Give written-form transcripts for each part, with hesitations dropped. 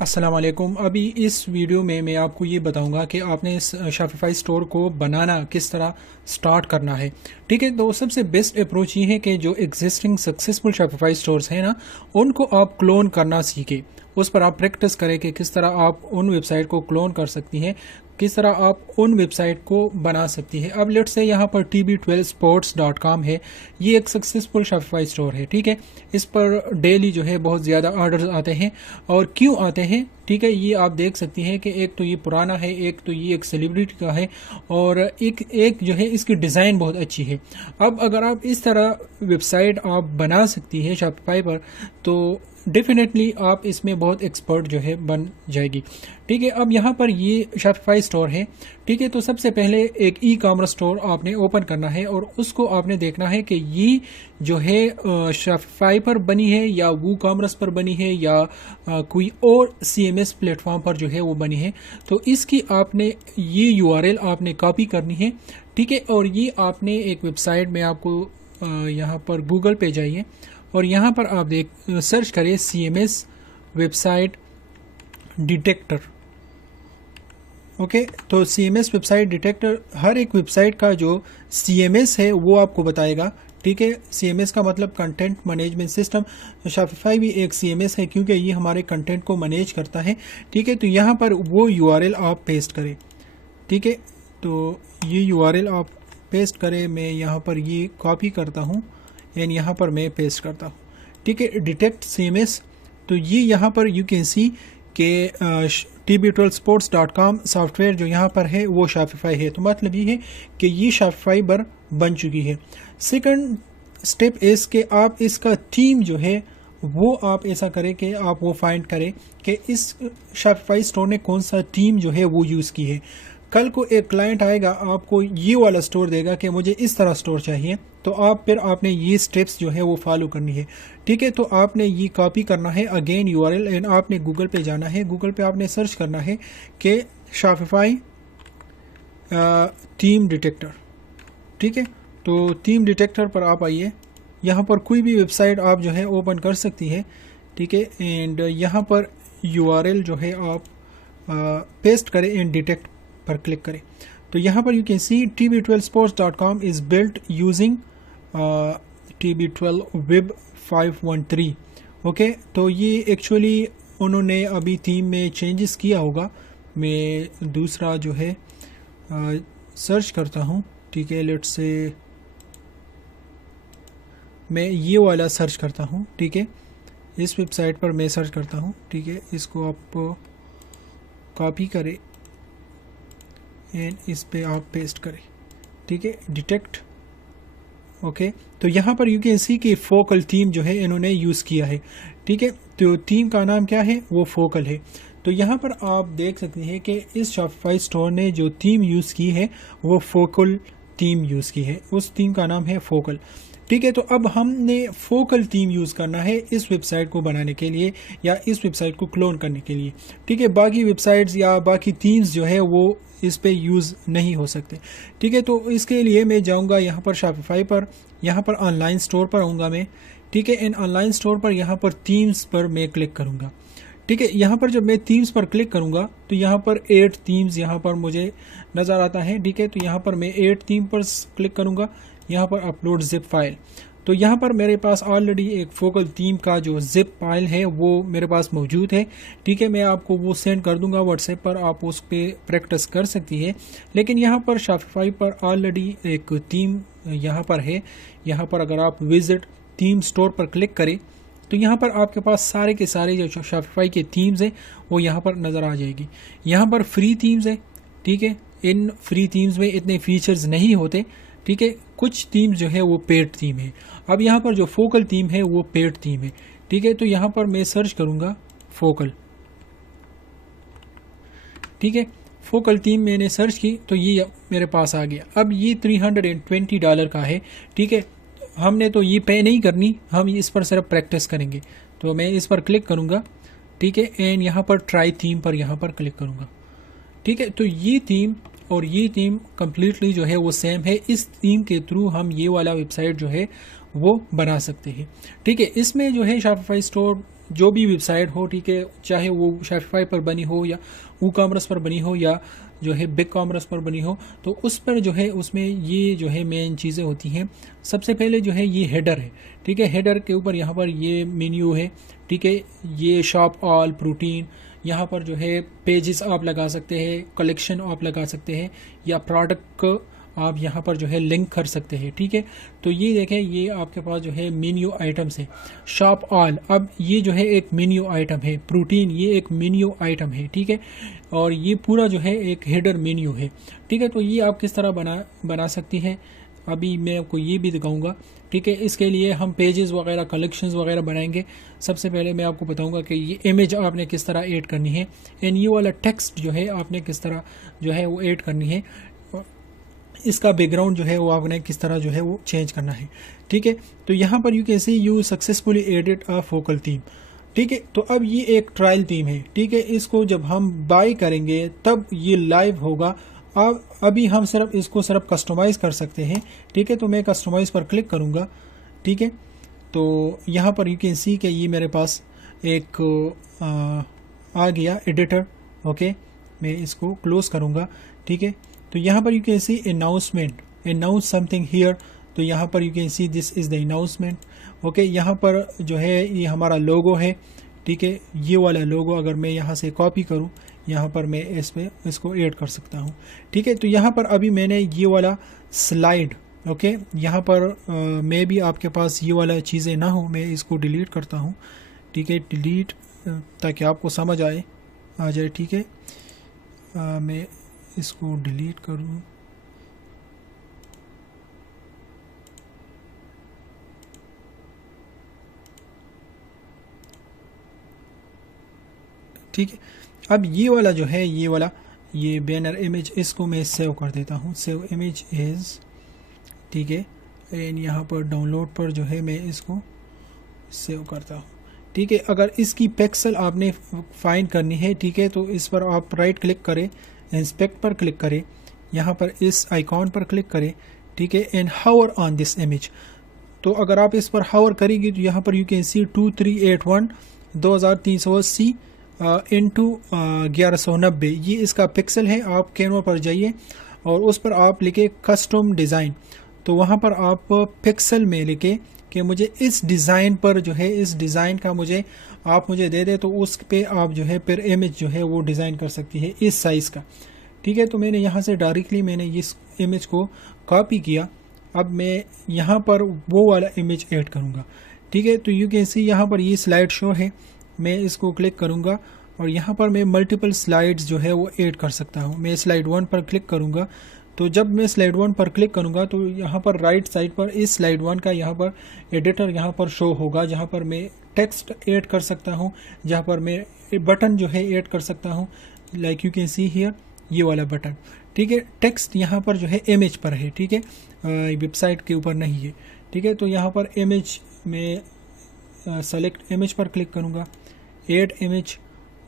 अस्सलाम वालेकुम। अभी इस वीडियो में मैं आपको ये बताऊंगा कि आपने इस शॉपिफाई स्टोर को बनाना किस तरह स्टार्ट करना है। ठीक है, तो सबसे बेस्ट अप्रोच ये है कि जो एग्जिस्टिंग सक्सेसफुल शॉपिफाई स्टोर्स हैं ना, उनको आप क्लोन करना सीखें। उस पर आप प्रैक्टिस करें कि किस तरह आप उन वेबसाइट को क्लोन कर सकती हैं, किस तरह आप उन वेबसाइट को बना सकती है। अब लेट्स से यहाँ पर tb12sports.com है, ये एक सक्सेसफुल शॉपिफाई स्टोर है। ठीक है, इस पर डेली जो है बहुत ज़्यादा ऑर्डर्स आते हैं। और क्यों आते हैं, ठीक है, ये आप देख सकती हैं कि एक तो ये पुराना है, एक तो ये एक सेलिब्रिटी का है, और एक जो है इसकी डिज़ाइन बहुत अच्छी है। अब अगर आप इस तरह वेबसाइट आप बना सकती है शॉपिफाई पर, तो डेफिनेटली आप इसमें बहुत एक्सपर्ट जो है बन जाएगी। ठीक है, अब यहाँ पर ये शॉपिफाई स्टोर है। ठीक है, तो सबसे पहले एक ई कॉमर्स स्टोर आपने ओपन करना है और उसको आपने देखना है कि ये जो है शॉपिफाई पर बनी है या वो कॉमर्स पर बनी है या कोई और CMS प्लेटफॉर्म पर जो है वो बनी है। तो इसकी आपने ये URL आपने कॉपी करनी है। ठीक है, और ये आपने एक वेबसाइट में आपको यहाँ पर गूगल पे जाइए और यहाँ पर आप सर्च करें CMS वेबसाइट डिटेक्टर। ओके, तो CMS वेबसाइट डिटेक्टर हर एक वेबसाइट का जो CMS है वो आपको बताएगा। ठीक है, CMS का मतलब कंटेंट मैनेजमेंट सिस्टम। शॉपिफाई भी एक CMS है क्योंकि ये हमारे कंटेंट को मैनेज करता है। ठीक है, तो यहाँ पर वो URL आप पेस्ट करें। ठीक है, तो ये URL आप पेस्ट करें। मैं यहाँ पर ये कॉपी करता हूँ एंड यहाँ पर मैं पेस्ट करता हूँ। ठीक है, डिटेक्ट CMS। तो ये यहाँ पर यू कैन सी के tb12sports.com सॉफ्टवेयर जो यहाँ पर है वो शॉपिफाई है। तो मतलब ये है कि ये शॉपिफाई पर बन चुकी है। सेकंड स्टेप इस कि आप इसका थीम जो है वो आप ऐसा करें कि आप वो फाइंड करें कि इस शॉपिफाई स्टोर ने कौन सा थीम जो है वो यूज़ की है। कल को एक क्लाइंट आएगा, आपको ये वाला स्टोर देगा कि मुझे इस तरह स्टोर चाहिए, तो आपने ये स्टेप्स जो है वो फॉलो करनी है। ठीक है, तो आपने ये कॉपी करना है अगेन URL एंड आपने गूगल पे जाना है। गूगल पे आपने सर्च करना है कि शॉपिफाई थीम डिटेक्टर। ठीक है, तो थीम डिटेक्टर पर आप आइए। यहाँ पर कोई भी वेबसाइट आप जो है ओपन कर सकती है। ठीक है, एंड यहाँ पर URL जो है आप पेस्ट करें एंड डिटेक्ट पर क्लिक करें। तो यहाँ पर you can see tb12sports.com is built using TB12 Web 513। Okay, तो ये एक्चुअली उन्होंने अभी थीम में चेंजेस किया होगा। मैं दूसरा जो है सर्च करता हूँ। ठीक है, लेट्स से मैं ये वाला सर्च करता हूँ। ठीक है, इस वेबसाइट पर मैं सर्च करता हूँ। ठीक है, इसको आप कॉपी करें एंड इस पे आप पेस्ट करें। ठीक है, डिटेक्ट। ओके, तो यहाँ पर यू कैन सी कि फोकल थीम जो है इन्होंने यूज़ किया है। ठीक है, तो थीम का नाम क्या है, वो फोकल है। तो यहाँ पर आप देख सकते हैं कि इस शॉपिफाई स्टोर ने जो थीम यूज़ की है वो फोकल थीम यूज़ की है। उस थीम का नाम है फोकल। ठीक है, तो अब हमने फोकल थीम यूज़ करना है इस वेबसाइट को बनाने के लिए या इस वेबसाइट को क्लोन करने के लिए। ठीक है, बाकी वेबसाइट्स या बाकी थीम्स जो है वो इस पे यूज़ नहीं हो सकते। ठीक है, तो इसके लिए मैं जाऊंगा यहाँ पर शॉपिफाई पर, यहाँ पर ऑनलाइन स्टोर पर आऊँगा मैं। ठीक है, इन ऑनलाइन स्टोर पर यहाँ पर थीम्स पर मैं क्लिक करूँगा। ठीक है, यहाँ पर जब मैं थीम्स पर क्लिक करूँगा तो यहाँ पर 8 थीम्स यहाँ पर मुझे नज़र आता है। ठीक है, तो यहाँ पर मैं 8 थीम पर क्लिक करूँगा। यहाँ पर अपलोड जिप फाइल, तो यहाँ पर मेरे पास ऑलरेडी एक फोकल थीम का जो जिप फाइल है वो मेरे पास मौजूद है। ठीक है, मैं आपको वो सेंड कर दूंगा व्हाट्सएप पर, आप उस पर प्रैक्टिस कर सकती है। लेकिन यहाँ पर शॉपिफाई पर ऑलरेडी एक थीम यहाँ पर है। यहाँ पर अगर आप विजिट थीम स्टोर पर क्लिक करें तो यहाँ पर आपके पास सारे के सारे जो शॉपिफाई के थीम्स हैं वो यहाँ पर नज़र आ जाएगी। यहाँ पर फ्री थीम्स है। ठीक है, इन फ्री थीम्स में इतने फीचर्स नहीं होते। ठीक है, कुछ थीम जो है वो पेड थीम है। अब यहाँ पर जो फोकल थीम है वो पेड थीम है। ठीक है, तो यहाँ पर मैं सर्च करूँगा फोकल। ठीक है, फोकल थीम मैंने सर्च की तो ये मेरे पास आ गया। अब ये $320 का है। ठीक है, हमने तो ये पे नहीं करनी, हम इस पर सिर्फ प्रैक्टिस करेंगे। तो मैं इस पर क्लिक करूँगा। ठीक है, एंड यहाँ पर ट्राई थीम पर यहाँ पर क्लिक करूँगा। ठीक है, तो ये थीम और ये थीम कम्प्लीटली जो है वो सेम है। इस थीम के थ्रू हम ये वाला वेबसाइट जो है वो बना सकते हैं। ठीक है, इसमें जो है शॉपिफाई स्टोर जो भी वेबसाइट हो, ठीक है, चाहे वो शॉपिफाई पर बनी हो या ई कॉमर्स पर बनी हो या जो है बिग कॉमर्स पर बनी हो, तो उस पर जो है उसमें ये जो है मेन चीज़ें होती हैं। सबसे पहले जो है ये हेडर है, ठीक है, हेडर के ऊपर यहाँ पर ये मेन्यू है, ठीक है, ये शॉप ऑल, प्रोटीन, यहाँ पर जो है पेजेस आप लगा सकते हैं, कलेक्शन आप लगा सकते हैं, या प्रोडक्ट आप यहाँ पर जो है लिंक कर सकते हैं, ठीक है। तो ये देखें, ये आपके पास जो है मेन्यू आइटम्स है। शॉप ऑल, अब ये जो है एक मेन्यू आइटम है। प्रोटीन, ये एक मेन्यू आइटम है, ठीक है, और ये पूरा जो है एक हेडर मेन्यू है, ठीक है। तो ये आप किस तरह बना सकती हैं, अभी मैं आपको ये भी दिखाऊंगा, ठीक है। इसके लिए हम पेजेस वगैरह, कलेक्शंस वगैरह बनाएंगे। सबसे पहले मैं आपको बताऊंगा कि ये इमेज आपने किस तरह ऐड करनी है, एंड ये वाला टेक्स्ट जो है आपने किस तरह जो है वो ऐड करनी है, इसका बैकग्राउंड जो है वो आपने किस तरह जो है वो चेंज करना है, ठीक है। तो यहाँ पर you can see you successfully edit a focal theme, ठीक है। तो अब ये एक ट्रायल थीम है, ठीक है, इसको जब हम बाय करेंगे तब ये लाइव होगा। अब अभी हम सिर्फ कस्टमाइज कर सकते हैं, ठीक है। तो मैं कस्टमाइज पर क्लिक करूँगा, ठीक है। तो यहाँ पर यू कैन सी कि ये मेरे पास एक आ गया एडिटर, ओके। मैं इसको क्लोज करूँगा, ठीक है। तो यहाँ पर you can see announcement, announce something here. तो यहाँ पर you can see this is the announcement, okay. यहाँ पर जो है ये हमारा लोगो है, ठीक है। ये वाला लोगो अगर मैं यहाँ से कॉपी करूँ, यहाँ पर मैं इसको ऐड कर सकता हूँ, ठीक है। तो यहाँ पर अभी मैंने ये वाला स्लाइड, ओके, यहाँ पर मैं भी आपके पास ये वाला चीज़ें ना हो, मैं इसको डिलीट करता हूँ, ठीक है, डिलीट, ताकि आपको समझ आ जाए, ठीक है। मैं इसको डिलीट करूँ, ठीक है। अब ये वाला जो है, ये बैनर इमेज, इसको मैं सेव कर देता हूँ, सेव इमेज एज, ठीक है। एंड यहाँ पर डाउनलोड पर जो है मैं इसको सेव करता हूँ, ठीक है। अगर इसकी पिक्सल आपने फाइंड करनी है, ठीक है, तो इस पर आप राइट क्लिक करें, इंस्पेक्ट पर क्लिक करें, यहाँ पर इस आइकॉन पर क्लिक करें, ठीक है, and hover on this image. तो अगर आप इस पर हावर करेंगे तो यहाँ पर यू कैन सी 2381 2380 इंटू 1190, ये इसका पिक्सल है। आप कैनवा पर जाइए और उस पर आप लिखे कस्टम डिज़ाइन, तो वहाँ पर आप पिक्सल में लिखे कि मुझे इस डिज़ाइन पर जो है, इस डिज़ाइन का आप मुझे दे दे, तो उस पे आप जो है फिर इमेज जो है वो डिज़ाइन कर सकती है इस साइज़ का, ठीक है। तो मैंने यहाँ से डायरेक्टली मैंने इस इमेज को कॉपी किया। अब मैं यहाँ पर वो वाला इमेज ऐड करूँगा, ठीक है। तो यू कैन सी यहाँ पर ये स्लाइड शो है, मैं इसको क्लिक करूँगा और यहाँ पर मैं मल्टीपल स्लाइड्स जो है वो ऐड कर सकता हूँ। मैं स्लाइड 1 पर क्लिक करूँगा, तो जब मैं स्लाइड 1 पर क्लिक करूँगा तो यहाँ पर राइट साइड पर इस स्लाइड 1 का यहाँ पर एडिटर यहाँ पर शो होगा, जहाँ पर मैं टेक्स्ट ऐड कर सकता हूँ, जहाँ पर मैं बटन जो है ऐड कर सकता हूँ, like you can see here ये वाला बटन, ठीक है। टेक्स्ट यहाँ पर जो है इमेज पर है, ठीक है, वेबसाइट के ऊपर नहीं है, ठीक है। तो यहाँ पर इमेज में सेलेक्ट इमेज पर क्लिक करूँगा, ऐड इमेज,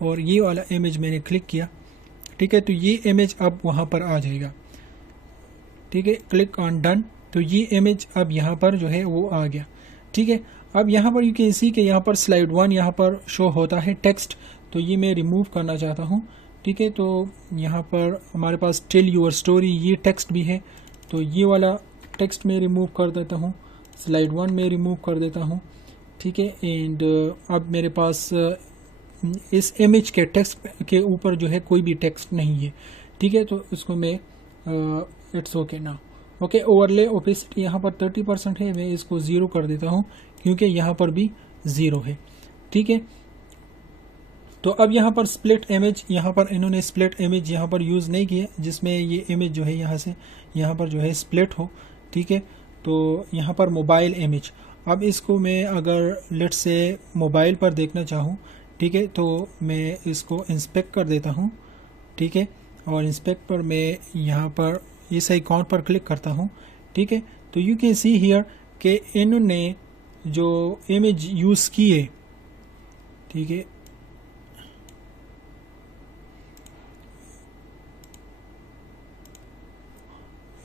और ये वाला इमेज मैंने क्लिक किया, ठीक है। तो ये इमेज अब वहाँ पर आ जाएगा, ठीक है। क्लिक ऑन डन, तो ये इमेज अब यहाँ पर जो है वो आ गया, ठीक है। अब यहाँ पर यू कैन सी कि यहाँ पर स्लाइड 1 यहाँ पर शो होता है टेक्स्ट, तो ये मैं रिमूव करना चाहता हूँ, ठीक है। तो यहाँ पर हमारे पास टेल यूर स्टोरी ये टेक्स्ट भी है, तो ये वाला टेक्स्ट में रिमूव कर देता हूँ, स्लाइड 1 में रिमूव कर देता हूँ, ठीक है। एंड अब मेरे पास इस इमेज के टेक्स्ट के ऊपर जो है कोई भी टेक्स्ट नहीं है, ठीक है। तो इसको मैं इट्स ओके ना, ओके। ओवरले ओपेसिटी यहाँ पर 30% है, मैं इसको 0 कर देता हूँ क्योंकि यहाँ पर भी 0 है, ठीक है। तो अब यहाँ पर स्प्लिट इमेज, यहाँ पर इन्होंने स्प्लिट इमेज यहाँ पर यूज़ नहीं किया, जिसमें ये इमेज जो है यहाँ से यहाँ पर जो है स्प्लिट हो, ठीक है। तो यहाँ पर मोबाइल इमेज, अब इसको मैं अगर लेट से मोबाइल पर देखना चाहूँ, ठीक है, तो मैं इसको इंस्पेक्ट कर देता हूँ, ठीक है। और इंस्पेक्ट पर मैं यहाँ पर इस आइकॉन पर क्लिक करता हूँ, ठीक है। तो यू कैन सी हियर कि इन्होंने जो इमेज यूज़ की है, ठीक है,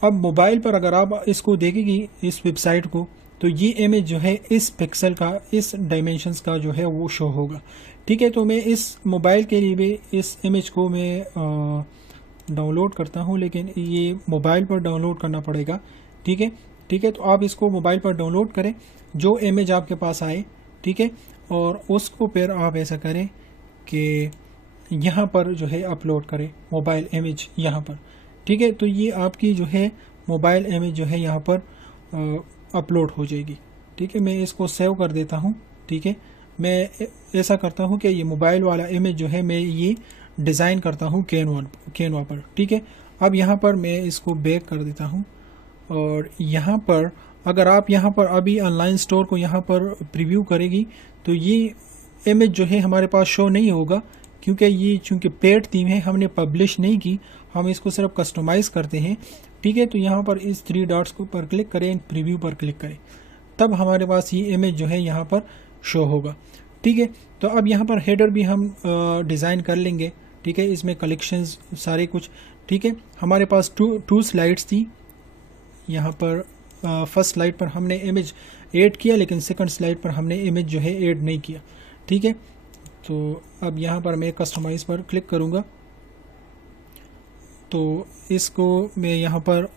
अब मोबाइल पर अगर आप इसको देखेंगी इस वेबसाइट को, तो ये इमेज जो है इस पिक्सल का, इस डायमेंशंस का जो है वो शो होगा। ठीक है, तो मैं इस मोबाइल के लिए भी इस इमेज को मैं डाउनलोड करता हूँ, लेकिन ये मोबाइल पर डाउनलोड करना पड़ेगा। ठीक है, ठीक है, तो आप इसको मोबाइल पर डाउनलोड करें जो इमेज आपके पास आए। ठीक है, और उसको फिर आप ऐसा करें कि यहाँ पर जो है अपलोड करें मोबाइल इमेज यहाँ पर। ठीक है, तो ये आपकी जो है मोबाइल इमेज जो है यहाँ पर अपलोड हो जाएगी। ठीक है, मैं इसको सेव कर देता हूँ। ठीक है, मैं ऐसा करता हूँ कि ये मोबाइल वाला इमेज जो है मैं ये डिज़ाइन करता हूँ कैनवा पर। ठीक है, अब यहाँ पर मैं इसको बैक कर देता हूँ, और यहाँ पर अगर आप यहाँ पर अभी ऑनलाइन स्टोर को यहाँ पर प्रीव्यू करेगी तो ये इमेज जो है हमारे पास शो नहीं होगा, क्योंकि ये चूँकि पेड थीम है, हमने पब्लिश नहीं की, हम इसको सिर्फ कस्टमाइज़ करते हैं। ठीक है, तो यहाँ पर इस 3 डॉट्स को पर क्लिक करें, प्रीव्यू पर क्लिक करें, तब हमारे पास ये इमेज जो है यहाँ पर शो होगा। ठीक है, तो अब यहाँ पर हेडर भी हम डिज़ाइन कर लेंगे। ठीक है, इसमें कलेक्शंस सारे कुछ। ठीक है, हमारे पास टू स्लाइड्स थी। यहाँ पर फर्स्ट स्लाइड पर हमने इमेज ऐड किया, लेकिन सेकंड स्लाइड पर हमने इमेज जो है ऐड नहीं किया। ठीक है, तो अब यहाँ पर मैं कस्टमाइज पर क्लिक करूँगा, तो इसको मैं यहाँ पर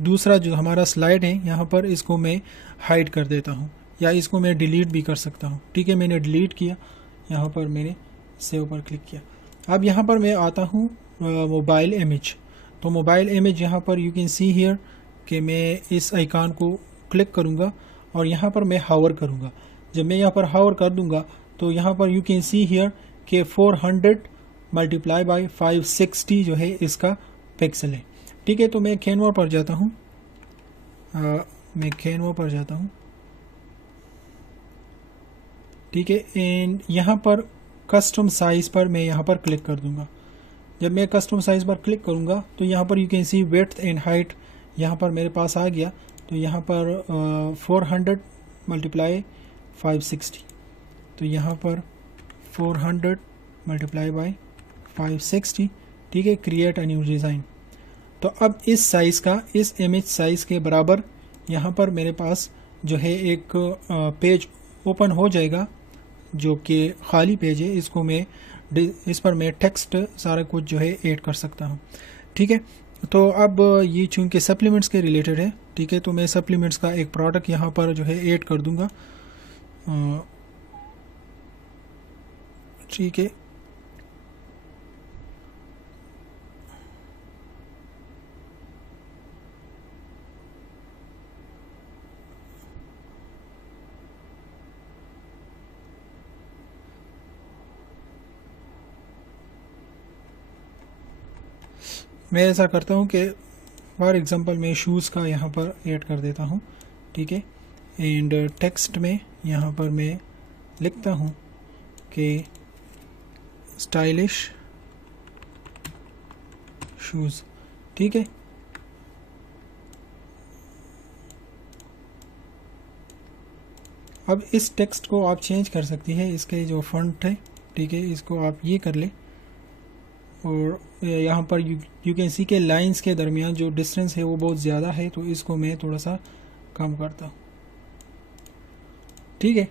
दूसरा जो हमारा स्लाइड है यहाँ पर इसको मैं हाइड कर देता हूँ, या इसको मैं डिलीट भी कर सकता हूँ। ठीक है, मैंने डिलीट किया, यहाँ पर मैंने सेव पर क्लिक किया। अब यहाँ पर मैं आता हूँ मोबाइल इमेज। तो मोबाइल इमेज यहाँ पर यू कैन सी हियर कि मैं इस आइकॉन को क्लिक करूँगा और यहाँ पर मैं हावर करूँगा। जब मैं यहाँ पर हावर कर दूँगा तो यहाँ पर यू कैन सी हियर कि 400 मल्टीप्लाई बाई 560 जो है इसका पिक्सल है। ठीक है, तो मैं कैनवा पर जाता हूँ, ठीक है, एंड यहाँ पर कस्टम साइज़ पर मैं यहाँ पर क्लिक कर दूँगा। जब मैं कस्टम साइज़ पर क्लिक करूँगा तो यहाँ पर you can see width and height यहाँ पर मेरे पास आ गया। तो यहाँ पर 400 मल्टीप्लाई 560, तो यहाँ पर 400 मल्टीप्लाई बाई 560। ठीक है, क्रिएट अ न्यू डिज़ाइन। तो अब इस साइज़ का, इस इमेज साइज़ के बराबर यहाँ पर मेरे पास जो है एक पेज ओपन हो जाएगा, जो कि खाली पेज है। इसको मैं इस पर मैं टेक्स्ट सारा कुछ जो है ऐड कर सकता हूँ। ठीक है, तो अब ये चूँकि सप्लीमेंट्स के रिलेटेड है, ठीक है, तो मैं सप्लीमेंट्स का एक प्रोडक्ट यहाँ पर जो है ऐड कर दूँगा। ठीक है, मैं ऐसा करता हूँ कि फॉर एग्ज़ाम्पल मैं शूज़ का यहाँ पर ऐड कर देता हूँ। ठीक है, एंड टेक्स्ट में यहाँ पर मैं लिखता हूँ कि स्टाइलिश शूज़। ठीक है, अब इस टेक्स्ट को आप चेंज कर सकती है, इसके जो फॉन्ट है, ठीक है, इसको आप ये कर ले, और यहाँ पर यू कैन सी के लाइंस के दरमियान जो डिस्टेंस है वो बहुत ज़्यादा है, तो इसको मैं थोड़ा सा कम करता हूँ। ठीक है,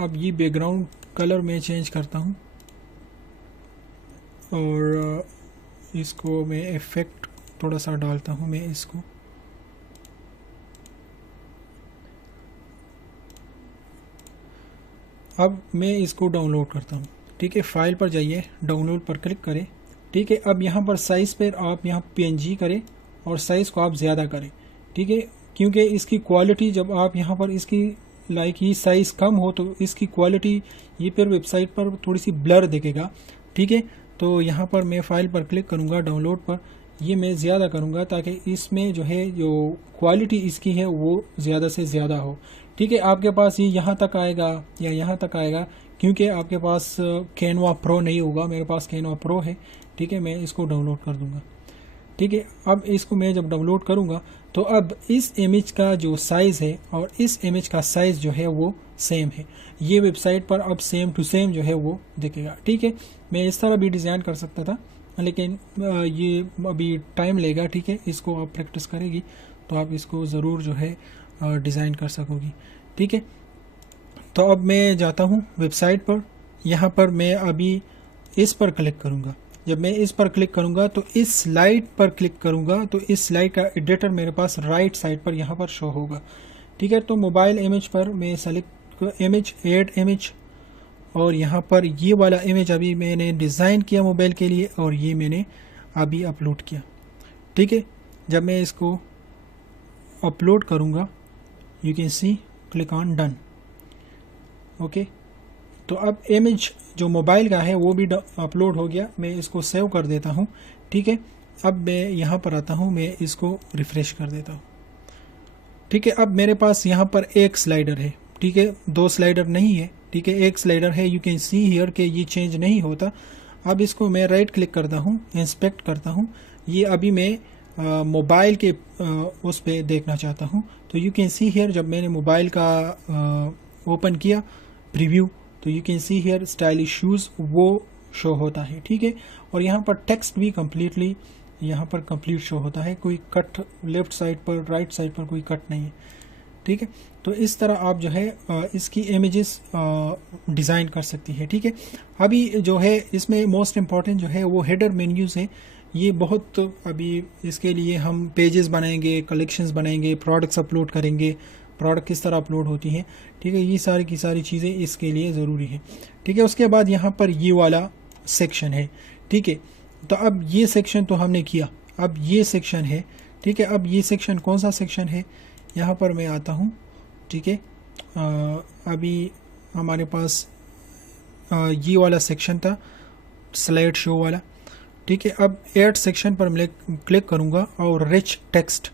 अब ये बैकग्राउंड कलर मैं चेंज करता हूँ, और इसको मैं इफ़ेक्ट थोड़ा सा डालता हूँ मैं इसको। अब मैं इसको डाउनलोड करता हूँ। ठीक है, फाइल पर जाइए, डाउनलोड पर क्लिक करें। ठीक है, अब यहाँ पर साइज़ पर आप यहाँ PNG करें और साइज़ को आप ज़्यादा करें। ठीक है, क्योंकि इसकी क्वालिटी जब आप यहाँ पर इसकी ये साइज़ कम हो तो इसकी क्वालिटी ये फिर वेबसाइट पर थोड़ी सी ब्लर दिखेगा। ठीक है, तो यहाँ पर मैं फ़ाइल पर क्लिक करूँगा, डाउनलोड पर, ये मैं ज़्यादा करूँगा ताकि इसमें जो है जो क्वालिटी इसकी है वो ज़्यादा से ज़्यादा हो। ठीक है, आपके पास ये यहाँ तक आएगा या यहाँ तक आएगा, क्योंकि आपके पास कैनवा प्रो नहीं होगा, मेरे पास कैनवा प्रो है। ठीक है, मैं इसको डाउनलोड कर दूँगा। ठीक है, अब इसको मैं जब डाउनलोड करूँगा तो अब इस इमेज का जो साइज़ है और इस इमेज का साइज़ जो है वो सेम है। ये वेबसाइट पर अब सेम टू सेम जो है वो दिखेगा। ठीक है, मैं इस तरह भी डिज़ाइन कर सकता था, लेकिन ये अभी टाइम लेगा। ठीक है, इसको आप प्रैक्टिस करेगी तो आप इसको ज़रूर जो है डिज़ाइन कर सकोगी। ठीक है, तो अब मैं जाता हूँ वेबसाइट पर। यहाँ पर मैं अभी इस पर क्लिक करूँगा। जब मैं इस पर क्लिक करूँगा तो इस स्लाइड पर क्लिक करूँगा तो इस स्लाइड का एडिटर मेरे पास राइट साइड पर यहाँ पर शो होगा। ठीक है, तो मोबाइल इमेज पर मैं सेलेक्ट इमेज, ऐड इमेज, और यहाँ पर ये वाला इमेज अभी मैंने डिज़ाइन किया मोबाइल के लिए और ये मैंने अभी अपलोड किया। ठीक है, जब मैं इसको अपलोड करूँगा you can see click on done. Okay, तो अब इमेज जो मोबाइल का है वो भी अपलोड हो गया। मैं इसको सेव कर देता हूँ। ठीक है, अब मैं यहाँ पर आता हूँ, मैं इसको रिफ़्रेश कर देता हूँ। ठीक है, अब मेरे पास यहाँ पर एक स्लाइडर है। ठीक है, दो स्लाइडर नहीं है। ठीक है, एक स्लाइडर है। यू कैन सी हियर के ये चेंज नहीं होता। अब इसको मैं राइट क्लिक करता हूँ, इंस्पेक्ट करता हूँ। ये अभी मैं मोबाइल के उस पर देखना चाहता हूँ। तो यू कैन सी हियर जब मैंने मोबाइल का ओपन किया प्रीव्यू, तो you can see here stylish shoes वो शो होता है। ठीक है, और यहाँ पर टेक्स्ट भी कम्प्लीटली यहाँ पर कंप्लीट शो होता है। कोई कट लेफ्ट साइड पर, राइट साइड पर कोई कट नहीं है। ठीक है, तो इस तरह आप जो है इसकी इमेजेस डिज़ाइन कर सकती है। ठीक है, अभी जो है इसमें मोस्ट इम्पॉर्टेंट जो है वो हेडर मेन्यूज़ है। ये बहुत अभी इसके लिए हम पेजेस बनाएंगे, कलेक्शंस बनाएंगे, प्रोडक्ट्स अपलोड करेंगे, प्रोडक्ट किस तरह अपलोड होती हैं। ठीक है, ये सारी की सारी चीज़ें इसके लिए ज़रूरी है। ठीक है, उसके बाद यहाँ पर ये वाला सेक्शन है। ठीक है, तो अब ये सेक्शन तो हमने किया, अब ये सेक्शन है। ठीक है, अब ये सेक्शन कौन सा सेक्शन है, यहाँ पर मैं आता हूँ। ठीक है, अभी हमारे पास ये वाला सेक्शन था स्लाइड शो वाला। ठीक है, अब ऐड सेक्शन पर मैं क्लिक करूँगा और rich text,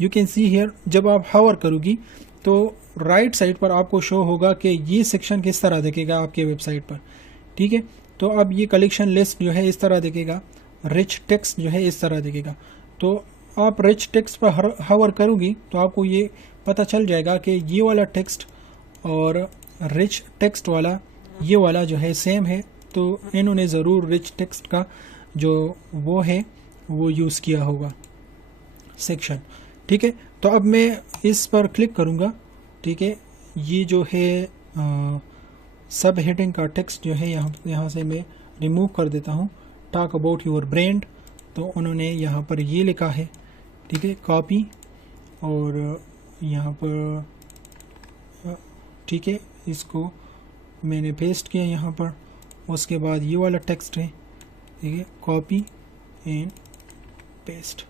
you can see here जब आप हावर करोगी तो राइट साइड पर आपको शो होगा कि ये सेक्शन किस तरह दिखेगा आपके वेबसाइट पर। ठीक है, तो अब ये कलेक्शन लिस्ट जो है इस तरह दिखेगा, रिच टेक्स्ट जो है इस तरह दिखेगा। तो आप रिच टेक्स्ट पर हावर करोगी तो आपको ये पता चल जाएगा कि ये वाला टेक्स्ट और रिच टेक्स्ट वाला ये वाला जो है सेम है। तो इन्होंने ज़रूर रिच टेक्स्ट का जो वो है वो यूज़ किया होगा सेक्शन। ठीक है, तो अब मैं इस पर क्लिक करूँगा। ठीक है, ये जो है सब हेडिंग का टेक्स्ट जो है यहाँ से मैं रिमूव कर देता हूँ। टॉक अबाउट योर ब्रांड, तो उन्होंने यहाँ पर ये लिखा है। ठीक है, कॉपी और यहाँ पर ठीक है इसको मैंने पेस्ट किया यहाँ पर। उसके बाद ये वाला टेक्स्ट है। ठीक है, कॉपी एंड पेस्ट।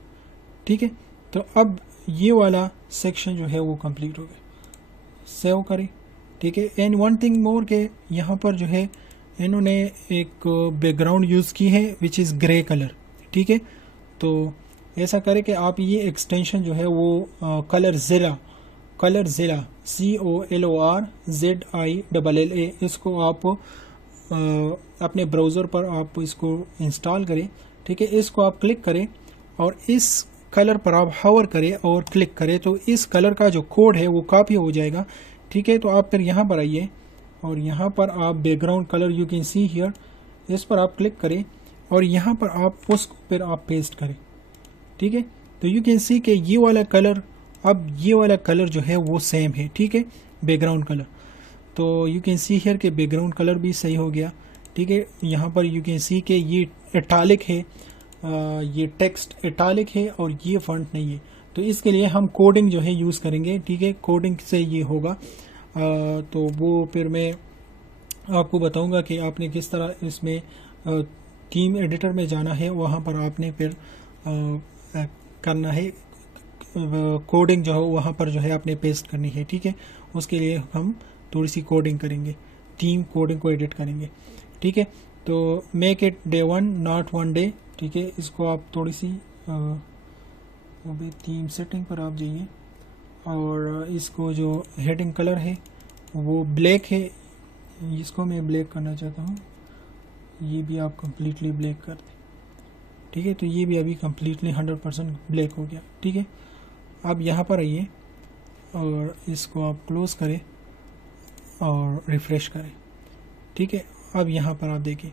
ठीक है, तो अब ये वाला सेक्शन जो है वो कंप्लीट हो गया। सेव करें। ठीक है, एंड वन थिंग मोर के यहाँ पर जो है इन्होंने एक बैकग्राउंड यूज़ की है विच इज़ ग्रे कलर। ठीक है, तो ऐसा करें कि आप ये एक्सटेंशन जो है वो कलर ज़िला COLORZILLA इसको आप अपने ब्राउज़र पर आप इसको इंस्टॉल करें। ठीक है, इसको आप क्लिक करें और इस कलर पर आप हावर करें और क्लिक करें तो इस कलर का जो कोड है वो कॉपी हो जाएगा। ठीक है, तो आप फिर यहाँ पर आइए और यहाँ पर आप background colour you can see here, इस पर आप क्लिक करें और यहाँ पर आप उसको फिर आप पेस्ट करें। ठीक है, तो यू कैन सी कि ये वाला कलर, अब ये वाला कलर जो है वो सेम है। ठीक है, बैकग्राउंड कलर, तो यू कैन सी हियर के बैकग्राउंड कलर भी सही हो गया। ठीक है, यहाँ पर यू कैन सी के ये इटैलिक है, ये टेक्स्ट इटैलिक है और ये फॉन्ट नहीं है। तो इसके लिए हम कोडिंग जो है यूज़ करेंगे। ठीक है, कोडिंग से ये होगा। तो वो फिर मैं आपको बताऊंगा कि आपने किस तरह इसमें थीम एडिटर में जाना है, वहाँ पर आपने फिर करना है कोडिंग जो है वहाँ पर जो है आपने पेस्ट करनी है। ठीक है, उसके लिए हम थोड़ी सी कोडिंग करेंगे, थीम कोडिंग को एडिट करेंगे। ठीक है, तो make it day 1 not 1 day. ठीक है, इसको आप थोड़ी सी थीम सेटिंग पर आप जाइए और इसको जो हेडिंग कलर है वो ब्लैक है, इसको मैं ब्लैक करना चाहता हूँ। ये भी आप कम्प्लीटली ब्लैक कर दें। ठीक है, तो ये भी अभी कम्प्लीटली 100% ब्लैक हो गया। ठीक है, अब यहाँ पर आइए और इसको आप क्लोज़ करें और रिफ़्रेश करें। ठीक है, अब यहाँ पर आप देखिए